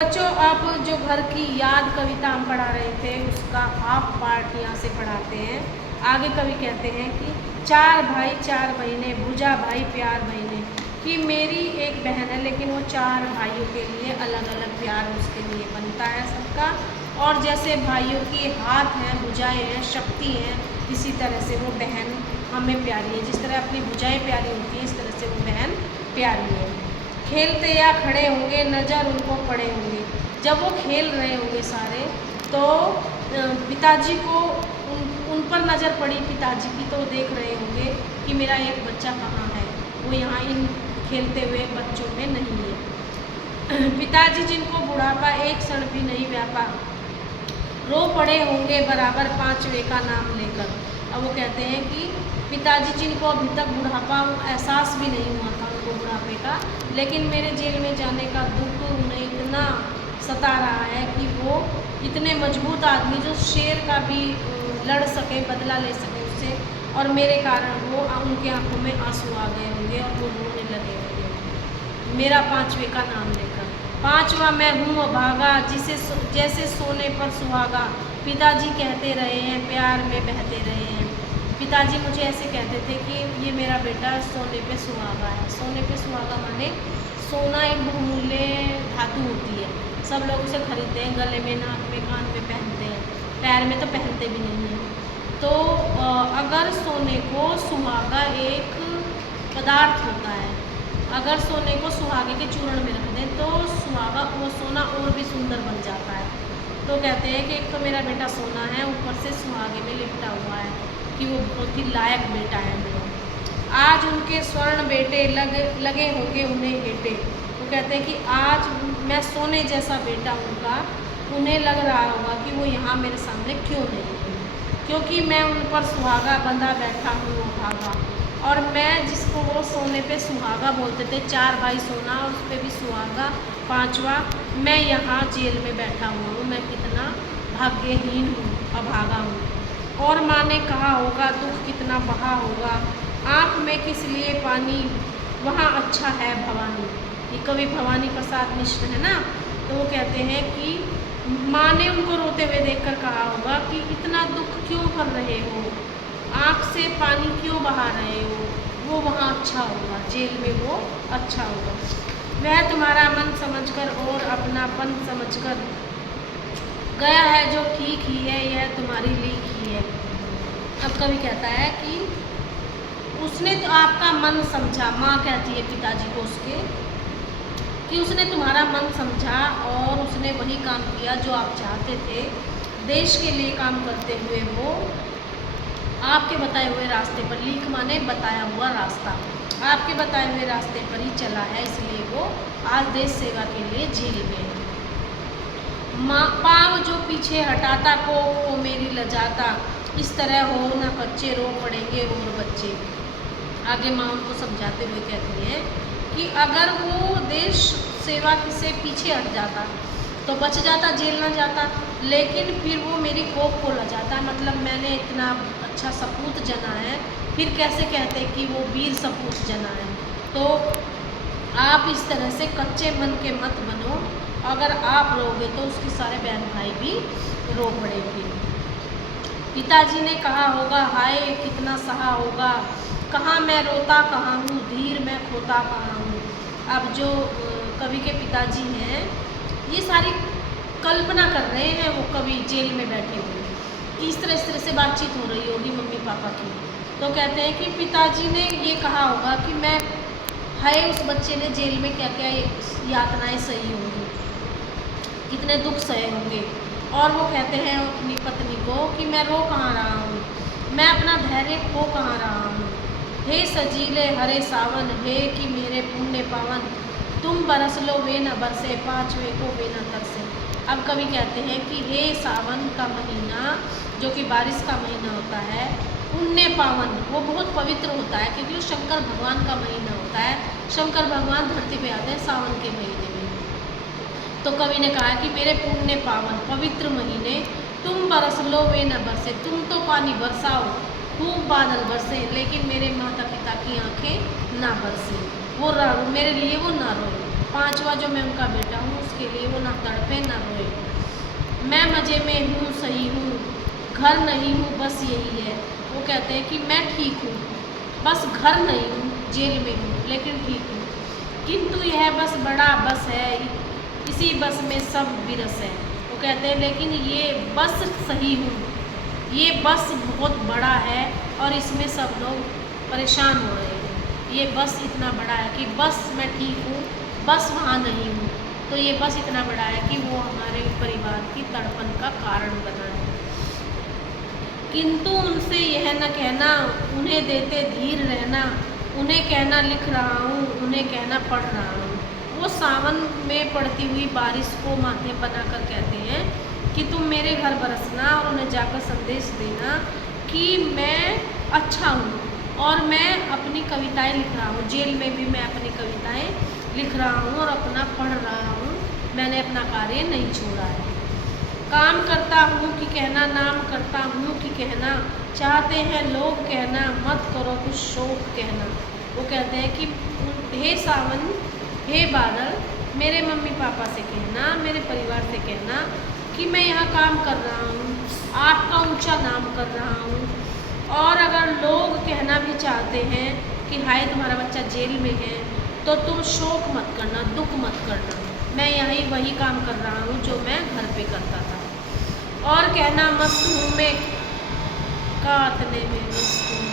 बच्चों, आप जो घर की याद कविता हम पढ़ा रहे थे उसका हाफ पार्ट यहाँ से पढ़ाते हैं। आगे कवि कहते हैं कि चार भाई चार बहनें, भुजा भाई प्यार बहनें। कि मेरी एक बहन है लेकिन वो चार भाइयों के लिए अलग अलग प्यार उसके लिए बनता है सबका। और जैसे भाइयों के हाथ हैं, भुजाएँ हैं, शक्ति हैं, इसी तरह से वो बहन हमें प्यारी है। जिस तरह अपनी भुजाएँ प्यारी होती हैं, इस तरह से वो बहन प्यारी है। खेलते या खड़े होंगे, नज़र उनको पड़े होंगे। जब वो खेल रहे होंगे सारे, तो पिताजी को उन पर नज़र पड़ी पिताजी की, तो देख रहे होंगे कि मेरा एक बच्चा कहाँ है, वो यहाँ इन खेलते हुए बच्चों में नहीं है। पिताजी जिनको बुढ़ापा एक क्षण भी नहीं व्यापा, रो पड़े होंगे बराबर पांचवे का नाम लेकर। अब वो कहते हैं कि पिताजी जिनको अभी तक बुढ़ापा एहसास भी नहीं हुआ था उनको बुढ़ापे का, लेकिन मेरे जेल में जाने का दुख उन्हें इतना सता रहा है कि वो इतने मजबूत आदमी जो शेर का भी लड़ सके, बदला ले सके उससे, और मेरे कारण वो उनके आंखों में आंसू आ गए होंगे और वो रोने लगे होंगे मेरा पांचवे का नाम लेकर। पांचवा मैं हूँ अभागा, जिसे जैसे सोने पर सुहागा, पिताजी कहते रहे हैं प्यार में बहते रहे हैं। पिताजी मुझे ऐसे कहते थे कि ये मेरा बेटा सोने पे सुहागा है। सोने पे सुहागा माने सोना एक बहुमूल्य धातु होती है, सब लोग उसे खरीदते हैं, गले में, नाक में, कान में पहनते हैं, पैर में तो पहनते भी नहीं हैं। तो अगर सोने को सुहागा एक पदार्थ होता है, अगर सोने को सुहागे के चूर्ण में रख दें तो सुहागा वो सोना और भी सुंदर बन जाता है। तो कहते हैं कि एक तो मेरा बेटा सोना है, ऊपर से सुहागे में लिपटा हुआ है, कि वो बहुत ही लायक बेटा है मेरा। आज उनके स्वर्ण बेटे लगे होंगे उन्हें हेटे। वो कहते हैं कि आज मैं सोने जैसा बेटा उनका, उन्हें लग रहा होगा कि वो यहाँ मेरे सामने क्यों नहीं है, क्योंकि मैं उन पर सुहागा बंधा बैठा हूँ वो भागा। और मैं जिसको वो सोने पे सुहागा बोलते थे, चार भाई सोना और उस पर भी सुहागा पांचवा, मैं यहाँ जेल में बैठा हुआ हूँ। मैं कितना भाग्यहीन हूँ, अभागा हूँ। और माँ ने कहा होगा दुख कितना बहा होगा, आँख में किस लिए पानी, वहाँ अच्छा है भवानी। ये कवि भवानी प्रसाद मिश्र है ना, तो वो कहते हैं कि माँ ने उनको रोते हुए देखकर कहा होगा कि इतना दुख क्यों कर रहे हो, आँख से पानी क्यों बहा रहे हो, वो वहाँ अच्छा होगा, जेल में वो अच्छा होगा। वह तुम्हारा मन समझकर और अपनापन समझकर गया है जो ठीक ही है, यह तुम्हारी लीक ही है। अब कवि कहता है कि उसने तो आपका मन समझा, माँ कहती है पिताजी को उसके, कि उसने तुम्हारा मन समझा और उसने वही काम किया जो आप चाहते थे। देश के लिए काम करते हुए वो आपके बताए हुए रास्ते पर, लीक माने बताया हुआ रास्ता, आपके बताए हुए रास्ते पर ही चला है, इसलिए वो आज देश सेवा के लिए जेल में है। पाँव जो पीछे हटाता को मेरी लजाता, इस तरह हो न कच्चे रो पड़ेंगे और बच्चे। आगे माँ उनको समझाते हुए कहती हैं कि अगर वो देश सेवा से पीछे हट जाता तो बच जाता, जेल ना जाता, लेकिन फिर वो मेरी कोख को लजाता, मतलब मैंने इतना अच्छा सपूत जना है, फिर कैसे कहते कि वो वीर सपूत जना है। तो आप इस तरह से कच्चे मन के मत बनो, अगर आप रोगे तो उसके सारे बहन भाई भी रो पड़ेंगे। पिताजी ने कहा होगा हाय कितना सहा होगा, कहाँ मैं रोता कहाँ हूँ, धीर मैं खोता कहाँ हूँ। अब जो कवि के पिताजी हैं ये सारी कल्पना कर रहे हैं, वो कवि जेल में बैठे हुए, इस तरह से बातचीत हो रही होगी मम्मी पापा की। तो कहते हैं कि पिताजी ने ये कहा होगा कि मैं है उस बच्चे ने जेल में क्या क्या यातनाएं सही होंगी, कितने दुख सहे होंगे। और वो कहते हैं अपनी पत्नी को कि मैं रो कहाँ रहा हूँ, मैं अपना धैर्य खो कहाँ रहा हूँ। हे सजीले हरे सावन, हे कि मेरे पुण्य पावन, तुम बरस लो वे न बरसे, पाँचवे को वे न तरसे। अब कवि कहते हैं कि हे सावन का महीना जो कि बारिश का महीना होता है, पुण्य पावन, वो बहुत पवित्र होता है क्योंकि वो शंकर भगवान का महीना होता है। शंकर भगवान धरती पे आते हैं सावन के महीने में। तो कवि ने कहा कि मेरे पुण्य पावन पवित्र महीने, तुम बरस लो वे न बरसे, तुम तो पानी बरसाओ, खूब बादल बरसे, लेकिन मेरे माता पिता की आंखें ना बरसे, वो मेरे लिए वो ना रोए। पांचवा जो मैं उनका बेटा हूँ उसके उसके लिए वो ना तड़पे ना रोए। मैं मज़े में हूँ, सही हूँ, घर नहीं हूँ, बस यही है। वो कहते हैं कि मैं ठीक हूँ, बस घर नहीं हूँ, जेल में हूँ, लेकिन ठीक हूँ। किंतु यह बस बड़ा बस है, इसी बस में सब विरस है। वो कहते हैं लेकिन ये बस सही हूँ, ये बस बहुत बड़ा है और इसमें सब लोग परेशान हो रहे हैं। ये बस इतना बड़ा है कि बस मैं ठीक हूँ, बस वहाँ नहीं हूँ। तो ये बस इतना बड़ा है कि वो हमारे परिवार की तड़पन का कारण बना है। किंतु उनसे यह न कहना, उन्हें देते धीर रहना, उन्हें कहना लिख रहा हूँ, उन्हें कहना पढ़ रहा हूँ। वो सावन में पड़ती हुई बारिश को माथे बनाकर कहते हैं कि तुम मेरे घर बरसना और उन्हें जाकर संदेश देना कि मैं अच्छा हूँ और मैं अपनी कविताएं लिख रहा हूँ। जेल में भी मैं अपनी कविताएं लिख रहा हूँ और अपना पढ़ रहा हूँ। मैंने अपना कार्य नहीं छोड़ा है। काम करता हूँ कि कहना, नाम करता हूँ कि कहना, चाहते हैं लोग कहना, मत करो कुछ शोक कहना। वो कहते हैं कि हे सावन, हे बादल, मेरे मम्मी पापा से कहना, मेरे परिवार से कहना कि मैं यहाँ काम कर रहा हूँ, आपका ऊंचा नाम कर रहा हूँ। और अगर लोग कहना भी चाहते हैं कि हाय तुम्हारा बच्चा जेल में है, तो तुम शोक मत करना, दुख मत करना। मैं यही वही काम कर रहा हूँ जो मैं घर पे करता था। और कहना मस्त हूँ मैं, काटने में मस्त हूँ।